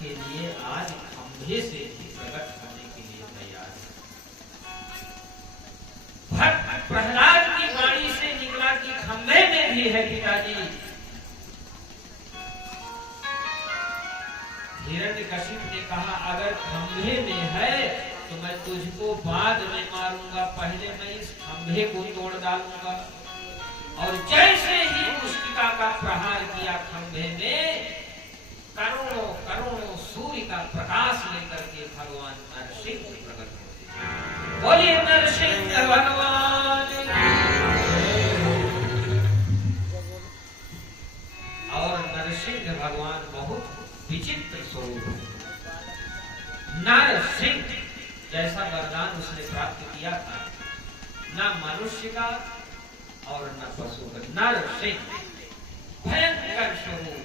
के लिए आज खंभे से ही प्रकट होने के लिए तैयार है। भक्त प्रहलाद की वाणी से निकला कि खंभे में भी है पिताजी। हिरण्यकशिप ने कहा अगर खंभे में है तो मैं तुझको बाद में मारूंगा, पहले मैं इस खंभे को तोड़ डालूंगा। और जैसे ही मुष्टिका का प्रहार किया खंभे में, करोड़ों करोड़ों सूर्य का प्रकाश लेकर के भगवान नरसिंह प्रकट होते। बोलिए नरसिंह भगवान। और नरसिंह भगवान बहुत विचित्र स्वरूप है। नरसिंह जैसा वरदान उसने प्राप्त किया था, न मनुष्य का और न पशु का। नरसिंह भयंकर स्वरूप,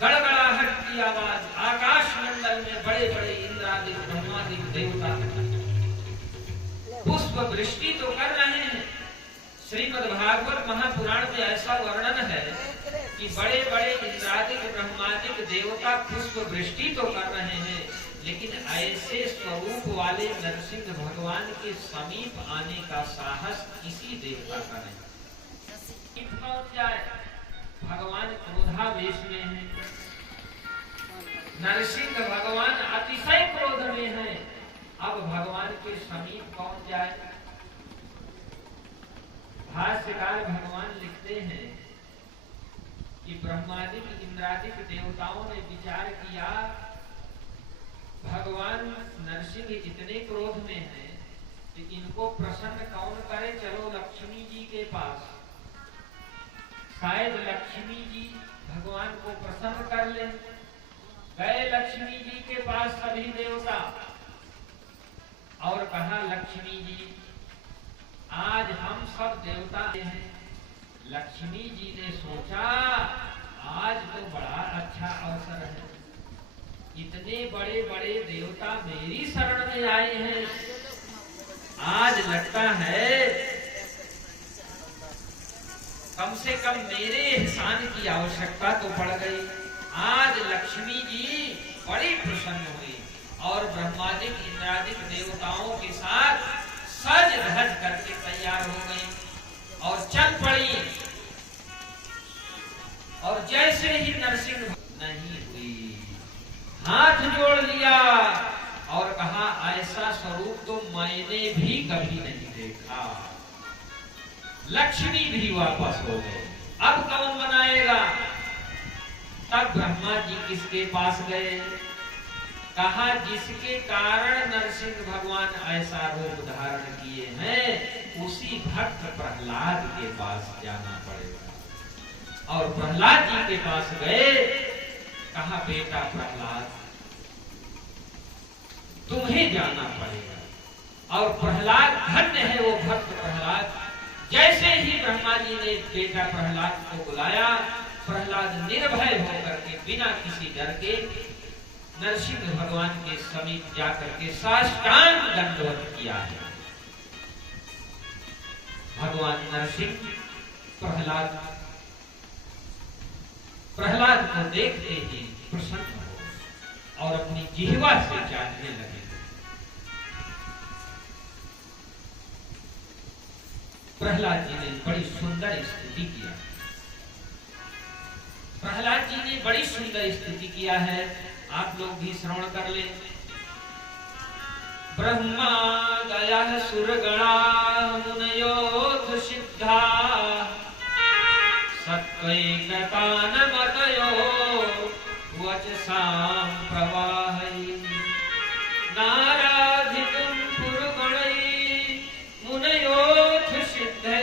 गड़गड़ाहट की आवाज, आकाश मंडल में बड़े बड़े इंद्रादि ब्रह्मादि देवता पुष्प वृष्टि तो कर रहे हैं। श्रीमद् भागवत महापुराण में ऐसा वर्णन है कि बड़े बड़े इंद्रादिक ब्रह्मादिक देवता पुष्प वृष्टि तो कर रहे हैं, लेकिन ऐसे स्वरूप वाले नरसिंह भगवान के समीप आने का साहस किसी देवता का नहीं। पहुंच जाए, भगवान क्रोधावेश में है, नरसिंह भगवान अतिशय क्रोध में है। अब भगवान के समीप पहुंच जाए। भाष्यकार भगवान लिखते हैं कि ब्रह्मादिक इंद्रादिक देवताओं ने विचार किया भगवान नरसिंह इतने क्रोध में हैं कि इनको प्रसन्न कौन करे, चलो लक्ष्मी जी के पास, शायद लक्ष्मी जी भगवान को प्रसन्न कर ले। गए लक्ष्मी जी के पास सभी देवता और कहा लक्ष्मी जी आज हम सब देवता हैं। लक्ष्मी जी ने सोचा आज तो बड़ा अच्छा अवसर है, इतने बड़े बड़े देवता मेरी शरण में आए हैं, आज लगता है कम से कम मेरे एहसान की आवश्यकता तो पड़ गई। आज लक्ष्मी जी बड़ी प्रसन्न हुई और ब्रह्मादिक इंद्रादिक देवताओं के साथ सज धज करके तैयार हो गई और चल पड़ी। और जैसे ही नरसिंह नहीं हुई, हाथ जोड़ लिया और कहा ऐसा स्वरूप तो मैंने भी कभी नहीं देखा। लक्ष्मी भी वापस हो गए, अब कौन बनाएगा। तब ब्रह्मा जी किसके पास गए, कहा जिसके कारण नरसिंह भगवान ऐसा रूप धारण किए हैं उसी भक्त प्रहलाद के पास जाना पड़ेगा। और प्रहलाद जी के पास गए, कहा बेटा प्रहलाद तुम्हें जाना पड़ेगा। और प्रहलाद धन्य है वो भक्त प्रहलाद। जैसे ही ब्रह्मा जी ने बेटा प्रहलाद को बुलाया, प्रहलाद निर्भय होकर के बिना किसी डर के नरसिंह भगवान के समीप जाकर के साष्टांग दंडवत किया है। भगवान नरसिंह प्रहलाद को देखते ही प्रसन्न हो और अपनी जिह्वा से चाटने लगे। प्रहलाद जी ने बड़ी सुंदर स्तुति किया। प्रहलाद जी ने बड़ी सुंदर स्तुति किया है, आप लोग भी श्रवण कर ले। ब्रह्मा दया सुरगणा मुनयोथ सिद्धा सत्वैकतान मतयो वचसां प्रवाहै नाराधितुं पुरगणै मुनयोथ सिद्धै।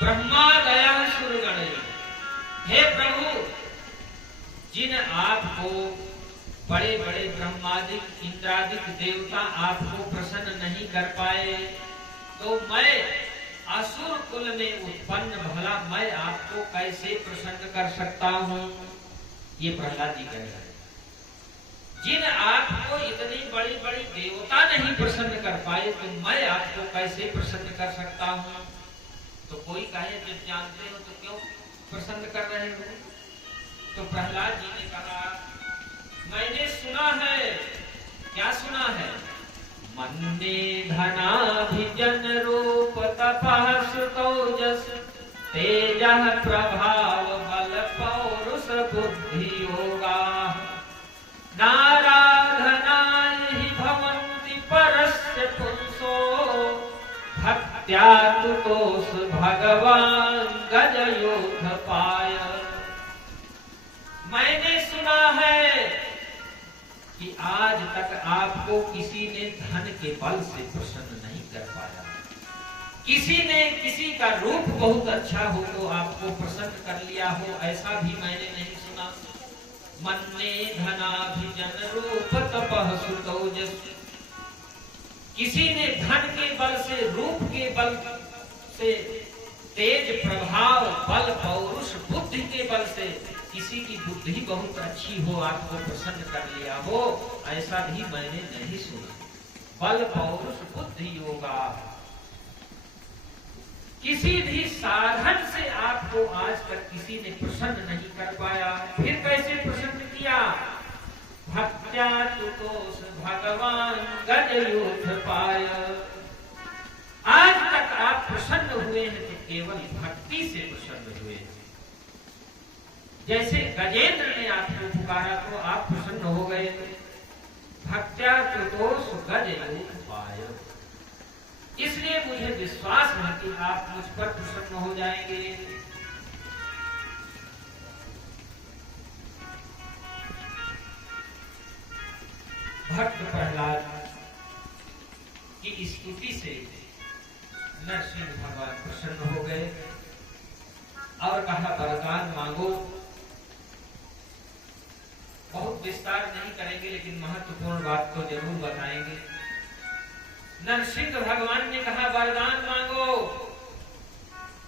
ब्रह्मा दया सुरगणै, हे प्रभु जिन आपको बड़े बड़े ब्रह्मादिक इंद्रादिक देवता आपको प्रसन्न नहीं कर पाए, तो मैं असुर कुल में उत्पन्न भला मैं आपको कैसे प्रसन्न कर सकता हूँ। ये प्रहलाद जी कह रहे हैं, जिन आपको इतनी बड़ी बड़ी देवता नहीं प्रसन्न कर पाए तो मैं आपको कैसे प्रसन्न कर सकता हूँ। तो कोई कहे जब जानते हो तो क्यों प्रसन्न कर रहे हो? तो प्रहलाद जी ने कहा, मैंने सुना है। क्या सुना है? मन्ने धनाभिजन रूप तपः सुतौजस तेजः प्रभाव बल पौरुष बुद्धि योगा नाराधनाय हि भवन्ति परस्य पुंसो भक्त्या तुतोष भगवान गजयोधपाय। मैंने सुना है कि आज तक आपको किसी ने धन के बल से प्रसन्न नहीं कर पाया। किसी ने किसी का रूप बहुत अच्छा हो तो आपको प्रसन्न कर लिया हो, ऐसा भी मैंने नहीं सुना। मन्ने धनाभिजन रूप तपः सुतौजस, किसी ने धन के बल से, रूप के बल से, तेज प्रभाव बल पौरुष बुद्धि के बल से किसी की बुद्धि बहुत अच्छी हो, आपको प्रसन्न कर लिया हो, ऐसा भी मैंने नहीं सुना। बल पौरुष बुद्धि योगा, किसी भी साधन से आपको आज तक किसी ने प्रसन्न नहीं कर पाया। फिर कैसे प्रसन्न किया? भक्त्या तुतोष भगवान गजयोधपाय। आज तक आप प्रसन्न हुए हैं तो केवल भक्ति से प्रसन्न हुए हैं। जैसे गजेंद्र ने आपको पुकारा तो आप प्रसन्न हो गए। भक्त्या तुतोष गजयोधपाय, इसलिए मुझे विश्वास है कि आप मुझ पर प्रसन्न हो जाएंगे। भक्त प्रहलाद की स्तुति से नरसिंह भगवान प्रसन्न हो गए और कहा, वरदान मांगो। बहुत विस्तार नहीं करेंगे लेकिन महत्वपूर्ण बात तो जरूर बताएंगे। नरसिंह भगवान ने कहा, वरदान मांगो।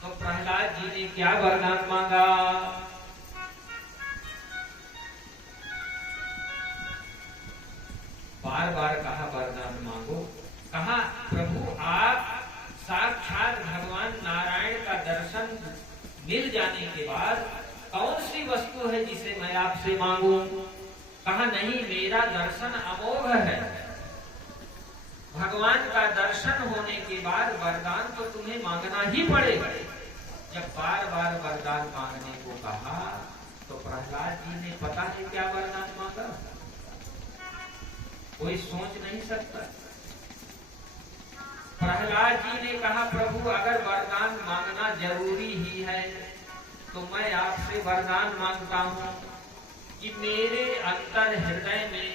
तो प्रहलाद जी ने क्या वरदान मांगा? बार बार कहा वरदान मांगो। कहा, प्रभु आप साक्षात भगवान नारायण का दर्शन मिल जाने के बाद कौन सी वस्तु है जिसे मैं आपसे मांगू? कहा, नहीं, मेरा दर्शन अमोघ है। भगवान का दर्शन होने के बाद वरदान तो तुम्हें मांगना ही पड़ेगा। जब बार बार वरदान मांगने को कहा तो प्रहलाद जी ने पता है क्या वरदान मांगा? कोई सोच नहीं सकता। प्रहलाद जी ने कहा, प्रभु अगर वरदान मांगना जरूरी ही है तो मैं आपसे वरदान मांगता हूँ कि मेरे अंतर हृदय में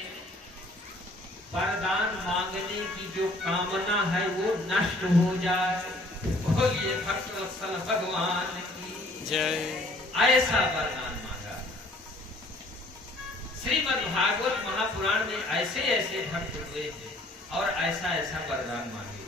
वरदान मांगने की जो कामना है वो नष्ट हो जाए। बोलिए भक्तवत्सल भगवान की जय। ऐसा वरदान मांगा। श्रीमद् भागवत महापुराण में ऐसे ऐसे भक्त हुए और ऐसा ऐसा वरदान मांगे।